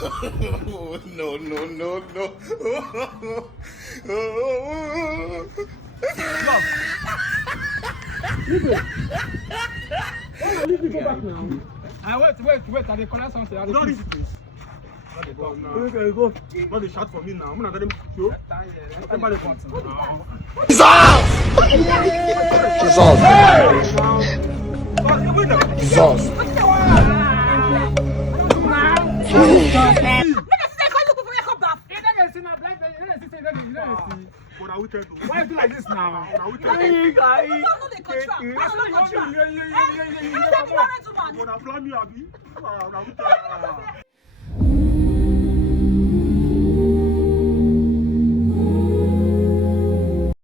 Oh, no, no, no, no. Leave it, go back now. Wait. I dey collect something. Don't leave it, please. Okay, go. Not the shot for me now. I'm not going to show. Everybody wants to know. Why you do like this now? Hey, guys.